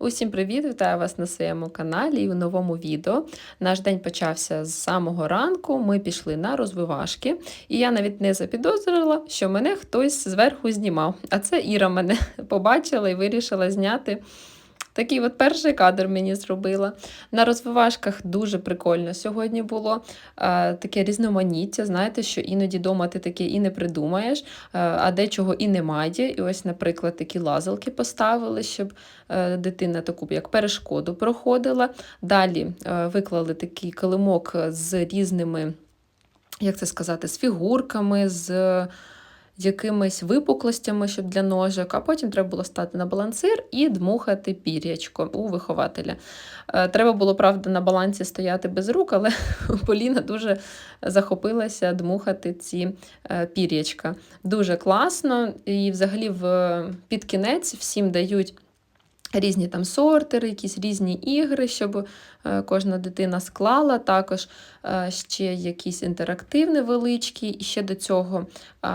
Усім привіт! Вітаю вас на своєму каналі і в новому відео. Наш день почався з самого ранку. Ми пішли на розвивашки, і я навіть не запідозрила, що мене хтось зверху знімав. А це Іра мене побачила і вирішила зняти. Такий от перший кадр мені зробила. На розвивашках дуже прикольно сьогодні було таке різноманіття. Знаєте, що іноді вдома ти таке і не придумаєш, а дечого і немає. І ось, наприклад, такі лазалки поставили, щоб е, дитина таку як перешкоду проходила. Далі е, виклали такий килимок з різними, як це сказати, з фігурками. з якимись випуклостями, щоб для ножок, а потім треба було стати на балансир і дмухати пір'ячко у вихователя. Е, Треба було, правда, на балансі стояти без рук, але Поліна дуже захопилася дмухати ці е, пір'ячка. Дуже класно. І взагалі в під кінець всім дають. Різні там сортери, якісь різні ігри, щоб е, кожна дитина склала. Також е, ще якийсь інтерактив невеличкий. І ще до цього, е,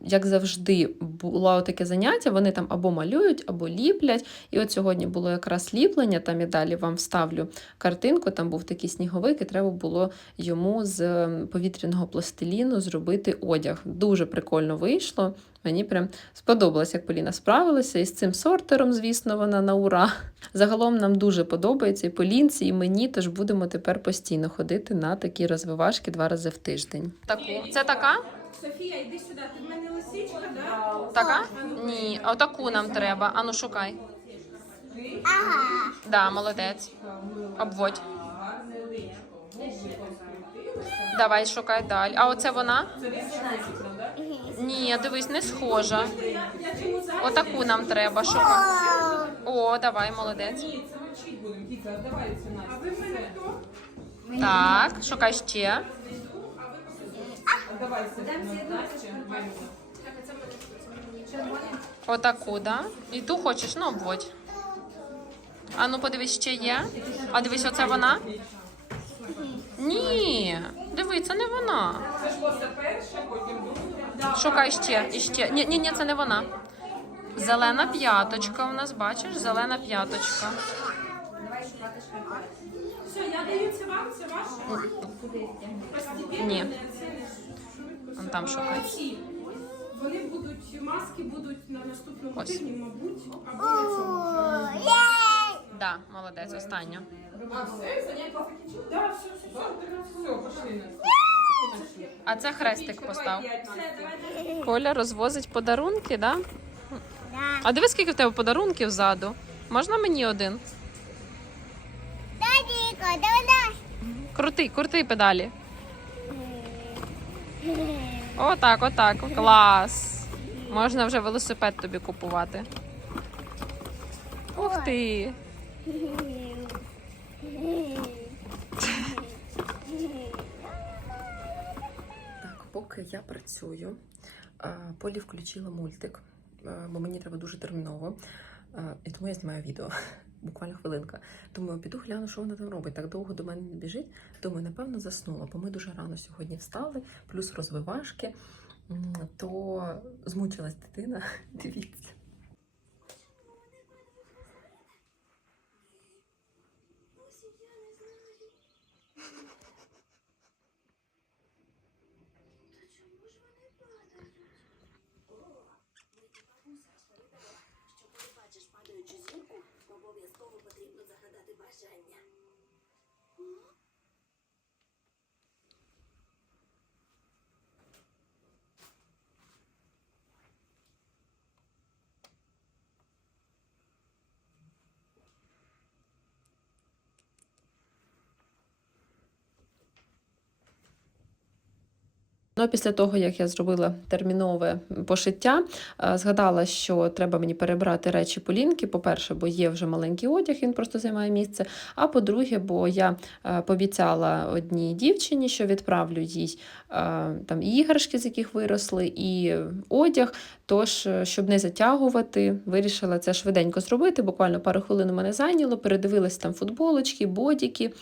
як завжди, було таке заняття. Вони там або малюють, або ліплять. І от сьогодні було якраз ліплення. Там я далі вам вставлю картинку. Там був такий сніговик, і треба було йому з повітряного пластиліну зробити одяг. Дуже прикольно вийшло. Мені прям сподобалось, як Поліна справилася. І з цим сортером, звісно, вона на ура. Загалом нам дуже подобається і Полінці, і мені, тож будемо тепер постійно ходити на такі розвивашки два рази в тиждень. Таку. Це така? Софія, йди сюди. Ти в мене лисичка, да? Така? Ні, а таку нам треба. Ану, шукай. Ага. Да, молодець. Обводь. Давай шукай далі. А оце вона? Ні, дивись, не схожа. Отаку нам треба. Шукай. О, давай, молодець. Так, шукай ще. Отаку, да? І ту хочеш, ну обводь. А ну подивись, ще є. А дивись, оце вона? Ні, дивись, це не вона. Це ж друге. Шукай ще і ще. Ні, ні, ні, це не вона. Зелена п'яточка у нас, бачиш? Зелена п'яточка. Все, я даю це вам, це ваше? Ні. Вон там шукай. Вони будуть, маски будуть на наступному Ось. тижні, мабуть, або на цьому. Да, молодець, остання. А все, заняття закінчили? Так, все, все, все, все, пошли на А це хрестик постав. Коля розвозить подарунки, да? А диви, скільки в тебе подарунків ззаду. Можна мені один? Крутий, крутий педалі. Отак, отак. Клас. Можна вже велосипед тобі купувати. Ух ти. Поки я працюю, Полі включила мультик, бо мені треба дуже терміново. І тому я знімаю відео. Буквально хвилинка. Тому піду гляну, що вона там робить. Так довго до мене не біжить. Думаю, напевно, заснула, бо ми дуже рано сьогодні встали, плюс розвивашки. То змучилась дитина. Дивіться. 是很娘 Ну, а після того, як я зробила термінове пошиття, е, згадала, що треба мені перебрати речі Полінки. По-перше, бо є вже маленький одяг, він просто займає місце. А по-друге, бо я е, пообіцяла одній дівчині, що відправлю їй е, там іграшки, з яких виросли, і одяг. Тож, щоб не затягувати, вирішила це швиденько зробити. Буквально пару хвилин у мене зайняло. Передивилась там футболочки, бодіки,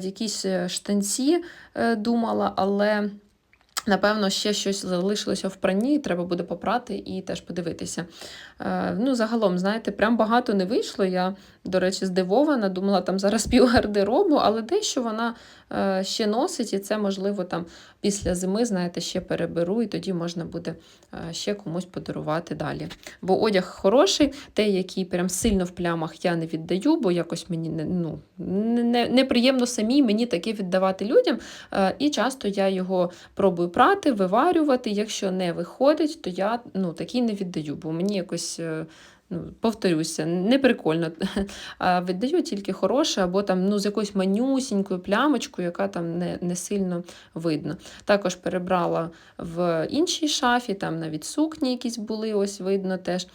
якісь штанці думала, але. Напевно, ще щось залишилося в пранні, треба буде попрати і теж подивитися. Е, ну, загалом, знаєте, прям багато не вийшло. Я, до речі, здивована, думала, там зараз пів гардеробу, але дещо вона е, ще носить, і це, можливо, там після зими, знаєте, ще переберу, і тоді можна буде е, ще комусь подарувати далі. Бо одяг хороший, той, який прям сильно в плямах я не віддаю, бо якось мені не, ну, не, не- неприємно самій мені таке віддавати людям. І часто я його пробую прати, виварювати. Якщо не виходить, то я ну, такий не віддаю, бо мені якось. е, Ну, повторюся, не прикольно. А віддаю тільки хороше, або там ну, з якоюсь манюсінькою плямочкою, яка там не, не сильно видно. Також перебрала в іншій шафі, там навіть сукні якісь були, ось видно теж.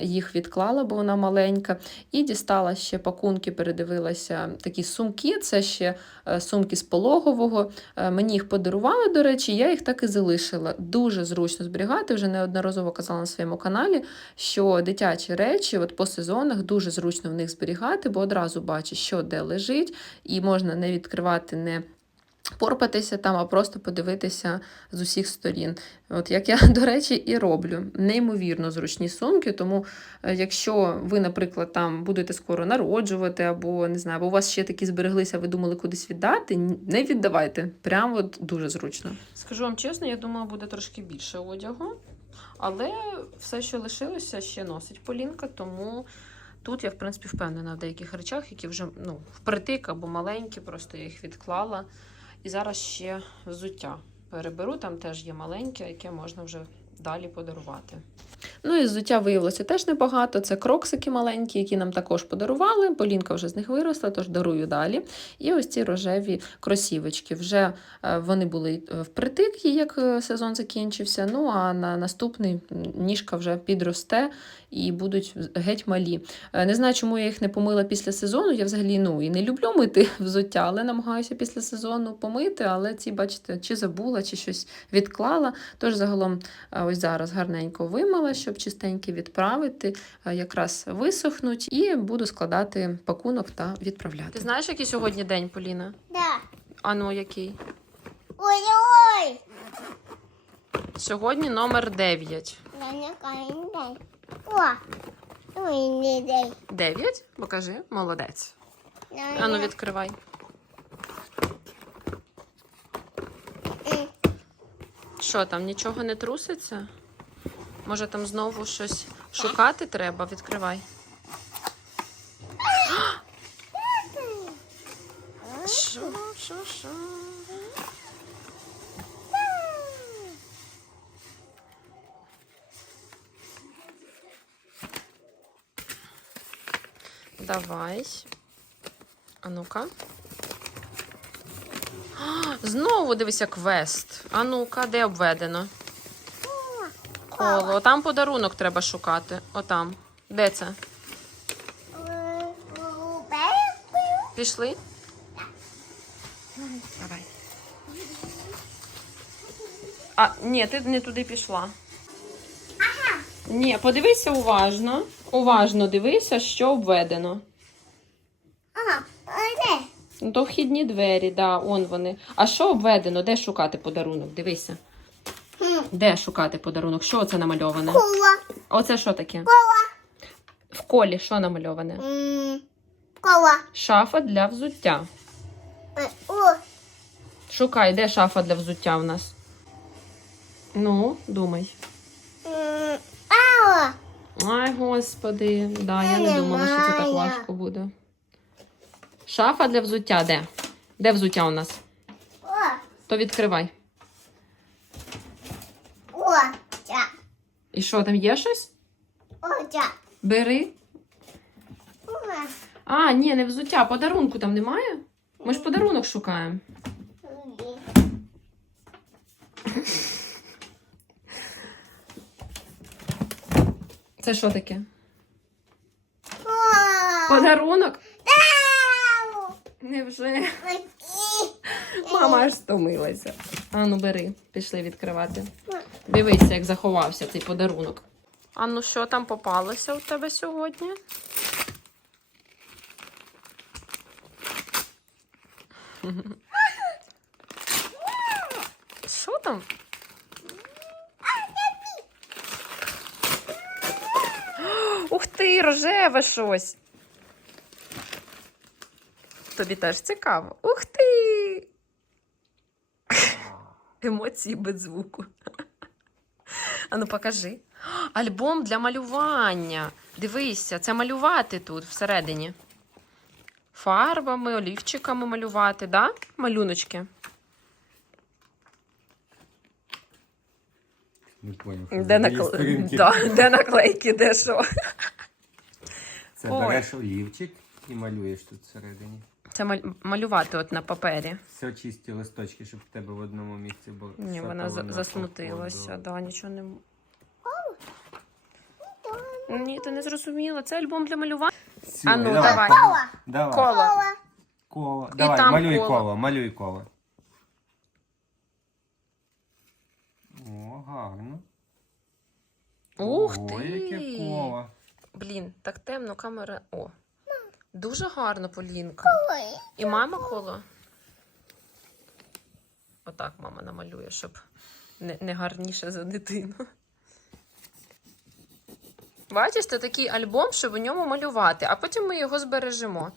Їх відклала, бо вона маленька. І дістала ще пакунки, передивилася такі сумки. Це ще е, сумки з пологового. Е, Мені їх подарували, до речі, я їх так і залишила. Дуже зручно зберігати. Вже неодноразово казала на своєму каналі, що дитячі речі от по сезонах дуже зручно в них зберігати, бо одразу бачиш, що де лежить, і можна не відкривати, не порпатися там, а просто подивитися з усіх сторін. От як я, до речі, і роблю. Неймовірно зручні сумки, тому е, якщо ви, наприклад, там будете скоро народжувати, або не знаю, або у вас ще такі збереглися, ви думали кудись віддати, не віддавайте. Прям от дуже зручно. Скажу вам чесно, я думала, буде трошки більше одягу, але все, що лишилося, ще носить Полінка, тому. Тут я, в принципі, впевнена в деяких речах, які вже ну, впритик або маленькі, просто я їх відклала. І зараз ще взуття переберу, там теж є маленьке, яке можна вже далі подарувати. Ну і взуття виявилося теж небагато. Це кроксики маленькі, які нам також подарували. Полінка вже з них виросла, тож дарую далі. І ось ці рожеві кросівочки. Вже е, вони були е, впритик, як е, сезон закінчився. Ну а на наступний ніжка вже підросте і будуть геть малі. Не знаю, чому я їх не помила після сезону. Я взагалі ну і не люблю мити взуття, але намагаюся після сезону помити. Але ці, бачите, чи забула, чи щось відклала. Тож загалом ось зараз гарненько вимила, щоб чистенькі відправити, якраз висохнуть, і буду складати пакунок та відправляти. Ти знаєш, який сьогодні день, Поліна? Да. А ну який? Ой-ой! Сьогодні номер 9. Я. О! Ой, не дай. 9? Покажи, молодець. Я А ну не- відкривай. М. Що там, нічого не труситься? Може там знову щось шукати треба? Відкривай. Що, що, що? Давай. А ну-ка. Знову дивися квест. А ну-ка, де обведено? Коло. Там подарунок треба шукати. Отам. Де це? Пішли? Давай. А, ні, ти не туди пішла. Ага. Ні, подивися уважно. Уважно дивися, що обведено. Ну, То вхідні двері, да, он вони. А що обведено? Де шукати подарунок? Дивися. Де шукати подарунок? Що це намальоване? Кола. Оце що таке? Кола. В колі що намальоване? М, Кола. Шафа для взуття. Е, О, Шукай, де шафа для взуття в нас? Ну, думай. м. Ай, господи, да, я не думала, що це так важко буде. Шафа для взуття де? Де взуття у нас? О, То відкривай. о, ця. І що, там є щось? О, ця. Бери. О, А, ні, не взуття, подарунку там немає? Ми ж подарунок шукаємо. ні. Це що таке? О, Подарунок? І. Мама аж стомилася. А ну бери, пішли відкривати. Дивися, як заховався цей подарунок. А ну що там попалося у тебе сьогодні? Що там? Ух ти, рожеве щось. Тобі теж цікаво. Ух ти! Емоції без звуку. Ану, покажи. Альбом для малювання. Дивися, це малювати тут всередині. Фарбами, олівчиками малювати, да? Малюночки. Не поняв. Де, накл... да, де наклейки, де що? Це Ой. береш олівчик і малюєш тут всередині. Це малювати от на папері. Все чисті листочки, щоб в тебе в одному місці було. Ні, вона за- засмутилася, да, нічого не. Ні, ти не зрозуміла. Це альбом для малювання. А ну, давай. давай. Давай. Коло. Коло. І Давай, там малюй коло. коло. малюй коло. О, гарно. Ух Ого, ти! яке коло. Блін, так темно, камера. О. Дуже гарно, Полінка. І мама коло. Отак мама намалює, щоб не, не гарніше за дитину. Бачиш, це такий альбом, щоб у ньому малювати, а потім ми його збережемо.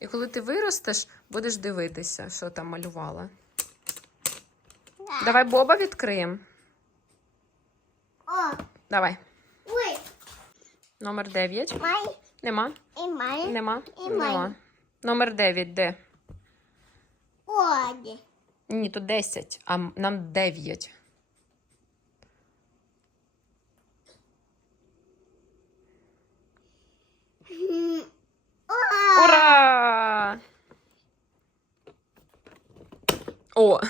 І коли ти виростеш, будеш дивитися, що там малювала. Давай Боба відкриємо. О, Давай. ой, Номер 9. май, Нема. май, Нема. Нема. Номер 9 де? оді. Ні, тут 10, а нам 9. Ура! О!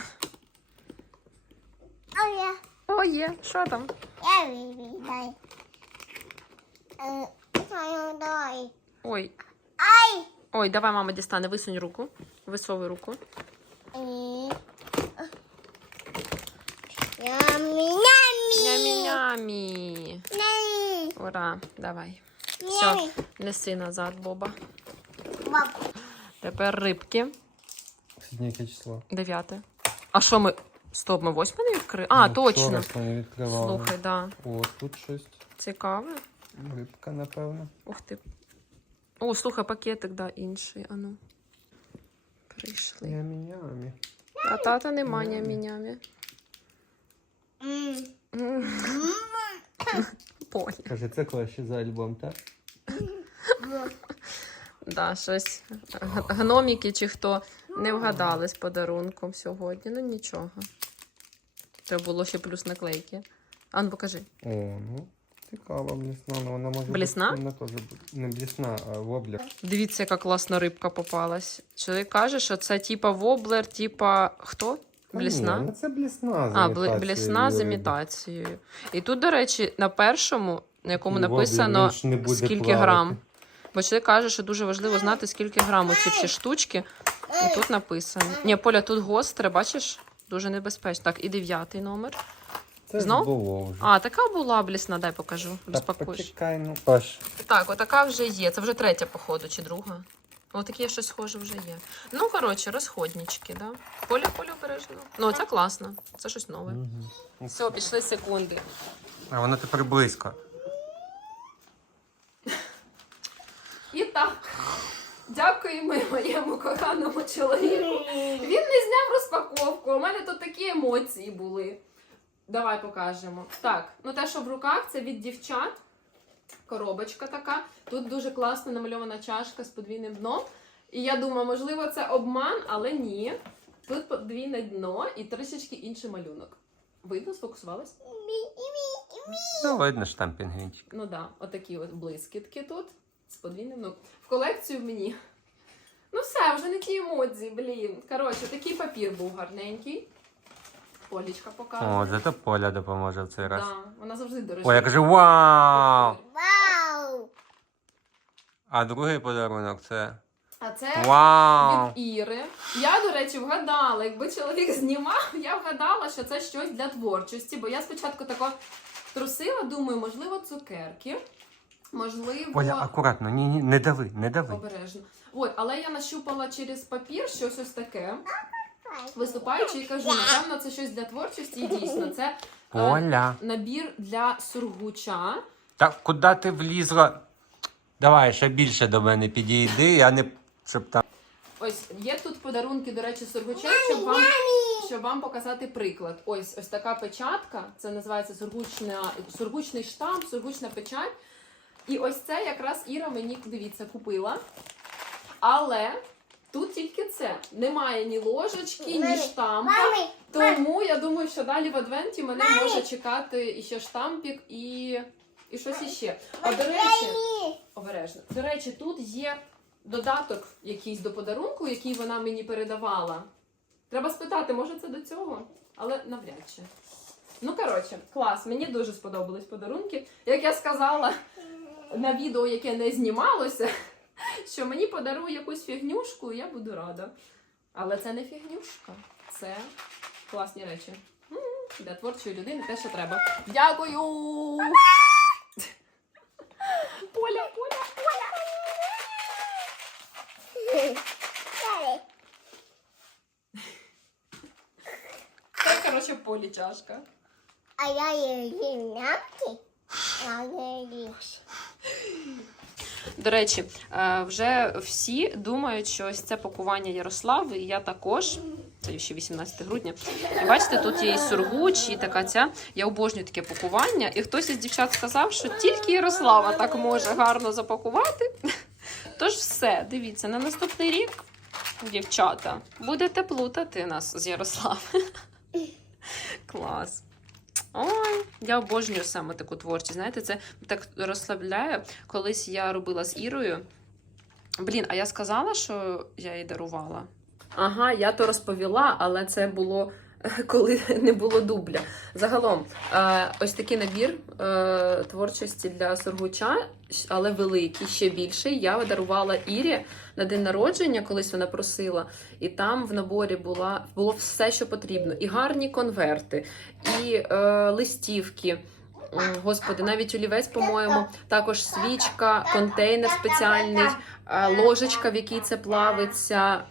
О, є. Що там? я вивідай. Ой. Ай! Ой, давай, мама дістане, висунь руку. Висовуй руку. І... Нямі, нямі. Нямі-нямі. Нямі. Ура, давай. Все, Нямі. неси назад, Боба. Баб. Тепер рибки. Сьогодні яке число? Дев'яте. А що ми. Стоп, ми восьме не відкрили? А, Ну, точно. вчора ж ми відкривали. Слухай, да. О, тут щось. Цікаве. Рибка, напевно. Ух ти. О, слухай, пакетик, да, інший. Ану. Прийшли. Нямі-нямі. А тата нема нямі-нямі. Поля. Каже, це краще за альбом, так? Да, щось. Гноміки чи хто не вгадали з подарунком сьогодні. Ну нічого. Треба було ще плюс наклейки. Ан, покажи. О, ну, цікава блісна, ну вона може Блісна? бути. Вона теж. Не блісна, а воблер. Дивіться, яка класна рибка попалась. Чоловік каже, що це типа воблер, типа хто? Блісна? Ні, це блісна з А, блісна з імітацією. І тут, до речі, на першому, на якому воблер, написано він не буде скільки плавати. грам. Бо чоловік каже, що дуже важливо знати, скільки грам у ці всі штучки. І тут написано. Ні, Поля, тут гостре, бачиш? Дуже небезпечно. Так, і дев'ятий номер. Це Знов? ж було вже. А, така була блісна, дай покажу. Та Розпакуєш. почекай, ну. Паш, Так, отака вже є. Це вже третя, походу, чи друга. Отаке щось схоже вже є. Ну, коротше, розходнички, да? Поля, поля обережно. Ну, це класно. Це щось нове. Мгм. Все, пішли секунди. А воно тепер близько. І так, дякуємо моєму коханому чоловіку. Він не зняв розпаковку. У мене тут такі емоції були. Давай покажемо. Так, ну те, що в руках, це від дівчат. Коробочка така. Тут дуже класно намальована чашка з подвійним дном. І я думаю, можливо, це обман, але ні. Тут подвійне дно і трішечки інший малюнок. Видно, сфокусувалась? Ну, видно ж там пінгвінчик. Ну да, отакі от блискітки тут з подвійним. Ну, в колекцію мені. Ну все, вже не ті емоції, блін. Коротше, такий папір був гарненький. Полічка показує. О, зато Поля допоможе в цей раз. да, вона завжди до речі. Ой, я кажу, вау! Вау! А другий подарунок це. А це Вау! від Іри. Я, до речі, вгадала. Якби чоловік знімав, я вгадала, що це щось для творчості, бо я спочатку тако трусила, думаю, можливо, цукерки. Можливо, Поля, акуратно, ні, ні, не дави, не дави. Обережно. От, але я нащупала через папір щось ось таке. Виступаючи і кажу, напевно, це щось для творчості, і дійсно це е, Оля. набір для сургуча. Так куди ти влізла? Давай ще більше до мене підійди, я не щоб там. Ось є тут подарунки, до речі, сургуча, щоб вам, щоб вам показати приклад. Ось ось така печатка. Це називається сургучна, сургучний штамп, сургучна печать. І ось це якраз Іра мені, дивіться, купила. Але тут тільки це. Немає ні ложечки, ні штампа. Тому я думаю, що далі в адвенті мене може чекати іще штампік і, і щось іще. А до речі, обережно. До речі, тут є додаток якийсь до подарунку, який вона мені передавала. Треба спитати, може це до цього, але навряд чи. Ну, коротше, клас, мені дуже сподобались подарунки. Як я сказала на відео, яке не знімалося, що мені подарує якусь фігнюшку, і я буду рада. Але це не фігнюшка, це класні речі. М, Для творчої людини те, що треба. Дякую! Поля, Поля, Поля! Це, коротше, полі чашка. А я її нямки, а я її. До речі, е, вже всі думають, що ось це пакування Ярослави, і я також. Це ще 18 грудня. І бачите, тут є і сургуч, і така ця. Я обожнюю таке пакування. І хтось із дівчат сказав, що тільки Ярослава так може гарно запакувати. Тож все, дивіться, на наступний рік, дівчата, будете плутати нас з Ярославою. Клас. Ой, я обожнюю саме таку творчість. Знаєте, це так розслабляє. Колись я робила з Ірою. Блін, а я сказала, що я їй дарувала? Ага, я то розповіла, але це було коли не було дубля. Загалом, е, ось такий набір е, творчості для Сургуча, але великий, ще більший. Я дарувала Ірі на день народження, колись вона просила, і там в наборі була, було все, що потрібно: і гарні конверти, і е, листівки. Господи, навіть олівець, по-моєму, також свічка, контейнер спеціальний, е, ложечка, в якій це плавиться,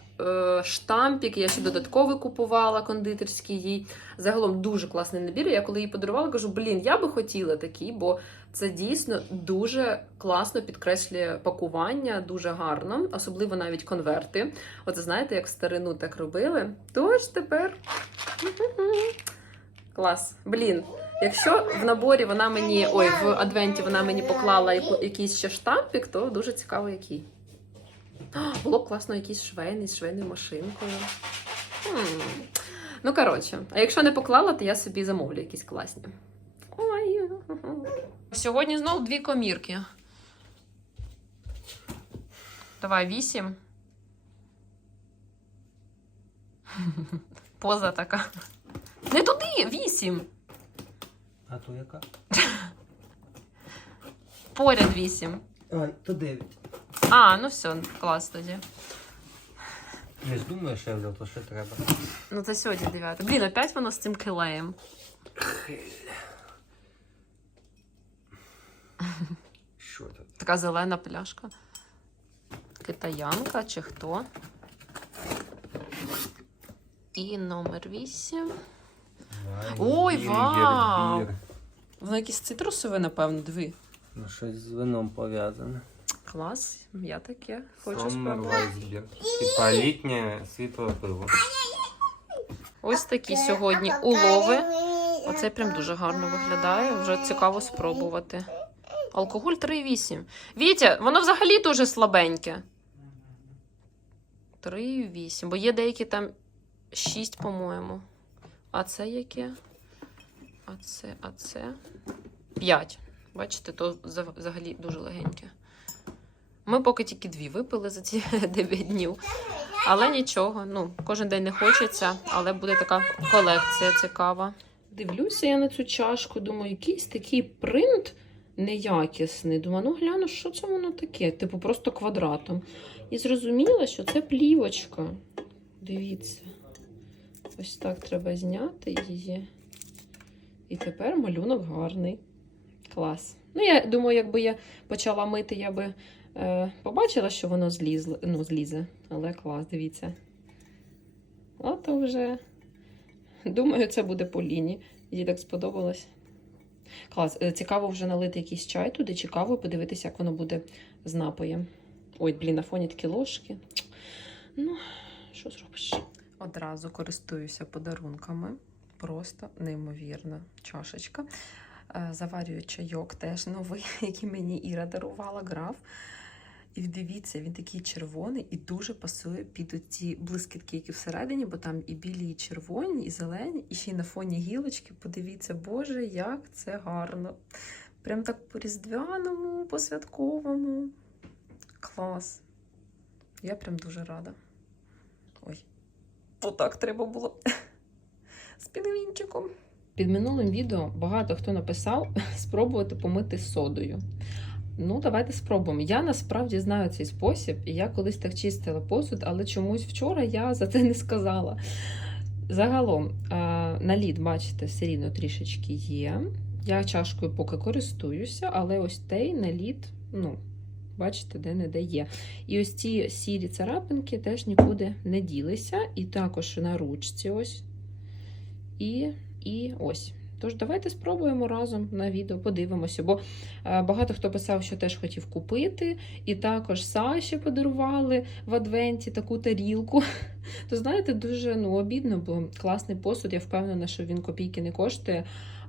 штампік. Я ще додатковий купувала кондитерський їй. Загалом дуже класний набір. Я коли їй подарувала, кажу, блін, я би хотіла такий, бо це дійсно дуже класно підкреслює пакування, дуже гарно, особливо навіть конверти. Оце знаєте, як старину так робили. Тож тепер. Клас. Блін. Якщо в наборі вона мені, ой, в адвенті вона мені поклала якийсь ще штампік, то дуже цікаво, який. Було б класно якийсь швейний з швейною машинкою. Хм. Ну, коротше, а якщо не поклала, то я собі замовлю якісь класні. Ой. Сьогодні знов дві комірки. Давай вісім. Поза така. Не туди! Вісім! А то яка? Поряд вісім. Ай, то дев'ять. А, ну все, клас тоді. Не думаю, що я взяв, то ще треба. Ну це сьогодні дев'яте. Блін, опять воно з цим килеєм. Що тут? Така зелена пляшка. Китаянка чи хто? І номер вісім. Ой, Гір, вау! Воно якесь цитрусове, напевно, диви. Ну, щось з вином пов'язане. Клас, я таке хочу спробувати. Типа літнє світле пиво. Ось такі сьогодні улови. Оце прям дуже гарно виглядає. Вже цікаво спробувати. Алкоголь 3,8. Вітя, воно взагалі дуже слабеньке. 3,8. Бо є деякі там 6, по-моєму. А це яке? А це, а це. 5. Бачите, то взагалі дуже легеньке. Ми поки тільки дві випили за ці 9 днів. Але нічого, ну, кожен день не хочеться, але буде така колекція цікава. Дивлюся я на цю чашку, думаю, якийсь такий принт неякісний. Думаю, ну гляну, що це воно таке? Типу, просто квадратом. І зрозуміла, що це плівочка. Дивіться. Ось так треба зняти її. І тепер малюнок гарний. Клас. Ну, я думаю, якби я почала мити, я би е, побачила, що воно злізло, ну, злізе. Але клас, дивіться. Ото вже. Думаю, це буде по лінії. Їй так сподобалось. Клас. Е, Цікаво вже налити якийсь чай туди, чи каву, подивитися, як воно буде з напоєм. Ой, блін, на фоні такі ложки. Ну, що зробиш? Одразу користуюся подарунками. Просто неймовірна чашечка. Е, Заварюю чайок теж новий, який мені Іра дарувала, граф. І дивіться, він такий червоний і дуже пасує під ці блискітки, які всередині, бо там і білі, і червоні, і зелені, і ще й на фоні гілочки. Подивіться, Боже, як це гарно. Прям так по різдвяному, по святковому. Клас. Я прям дуже рада. Ой, отак треба було з пінгвінчиком. Під минулим відео багато хто написав спробувати помити содою. Ну, давайте спробуємо. Я насправді знаю цей спосіб, і я колись так чистила посуд, але чомусь вчора я за це не сказала. Загалом, а, наліт, бачите, все рівно трішечки є. Я чашкою поки користуюся, але ось той наліт, ну, бачите, де-не-де є. І ось ці сірі царапинки теж нікуди не ділися. І також на ручці ось. І, і ось. Тож давайте спробуємо разом на відео, подивимося, бо е, багато хто писав, що теж хотів купити, і також Саші подарували в адвенті таку тарілку. То знаєте, дуже ну, обідно, бо класний посуд, я впевнена, що він копійки не коштує.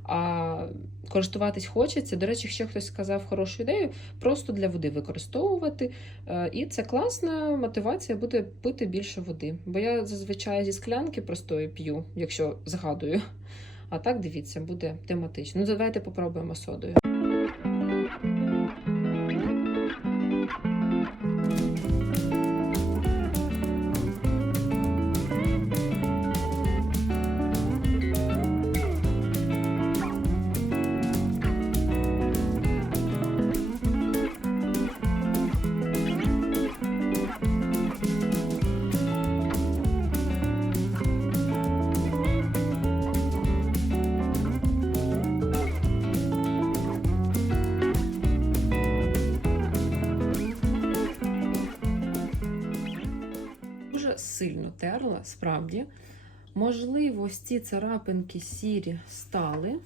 А користуватись хочеться. До речі, ще хтось сказав хорошу ідею, просто для води використовувати. Е, І це класна мотивація буде пити більше води. Бо я зазвичай зі склянки простої п'ю, якщо згадую. А так дивіться, буде тематично. Ну, давайте попробуємо содою. Сильно терла, справді. Можливо, ці царапинки сірі стали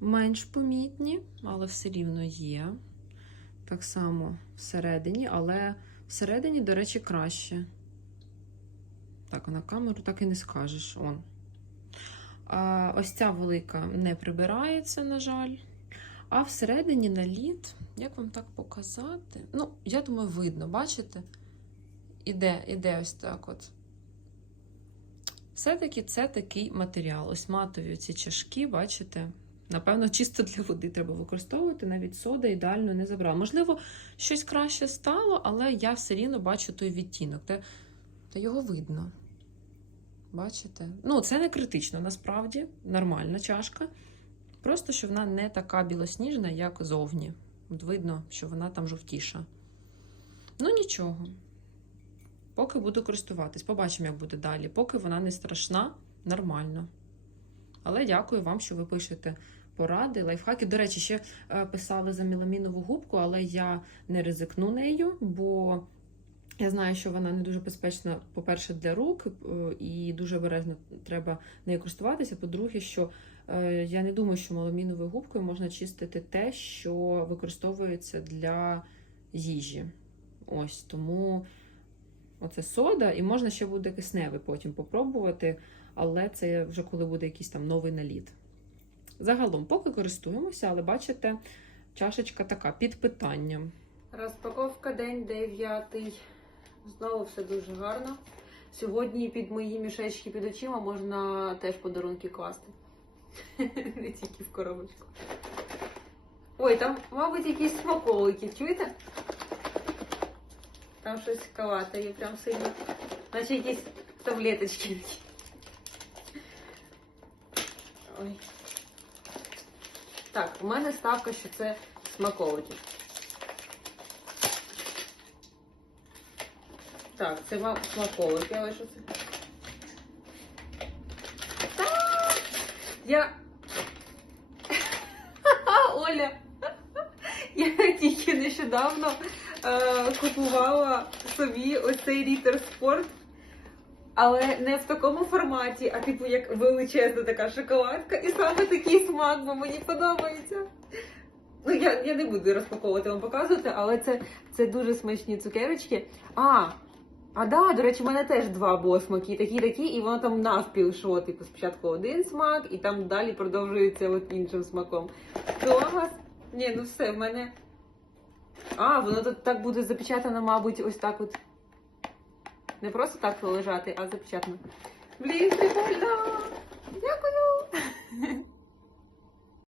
менш помітні, але все рівно є. Так само всередині, але всередині, до речі, краще. Так, на камеру так і не скажеш. Он. А, ось ця велика не прибирається, на жаль. А всередині наліт, як вам так показати? Ну, я думаю, видно, бачите? Іде, іде ось так от. Все-таки це такий матеріал. Ось матові ці чашки, бачите? Напевно, чисто для води треба використовувати, навіть сода ідеально не забрала. Можливо, щось краще стало, але я все рівно бачу той відтінок. Та, та його видно. Бачите? Ну, це не критично, насправді, нормальна чашка. Просто що вона не така білосніжна, як зовні. От видно, що вона там жовтіша. Ну, нічого. Поки буду користуватись. Побачимо, як буде далі. Поки вона не страшна, нормально. Але дякую вам, що ви пишете поради, лайфхаки. До речі, ще е, писали за меламінову губку, але я не ризикну нею, бо я знаю, що вона не дуже безпечна, по-перше, для рук, е, і дуже обережно треба нею користуватися. По-друге, що е, я не думаю, що меламіновою губкою можна чистити те, що використовується для їжі. Ось тому. Оце сода, і можна ще буде кисневий потім попробувати, але це вже коли буде якийсь там новий наліт. Загалом, поки користуємося, але бачите, чашечка така під питанням. Розпаковка день дев'ятий. Знову все дуже гарно. Сьогодні під мої мішечки під очима можна теж подарунки класти. Не тільки в коробочку. Ой, там, мабуть, якісь смаколики, чуєте? Там щось цікавате є прям сильно. Наче якісь таблеточки. Ой. Так, у мене ставка, що це смаколики. Так, це вам смаколики, але що це? Та! Я. нещодавно е, купувала собі ось цей Рітер Спорт. Але не в такому форматі, а типу як величезна така шоколадка, і саме такий смак, бо мені подобається. Ну, я, я не буду розпаковувати вам показувати, але це, це дуже смачні цукерочки. А, а да, до речі, в мене теж два було смаки, такі такі, і воно там навпіл йшло. Типу, спочатку один смак, і там далі продовжується от іншим смаком. Клас! Ні, ну все, в мене. А, воно тут так буде запечатано, мабуть, ось так от. Не просто так лежати, а запечатано. Блін, прикольно! Дякую!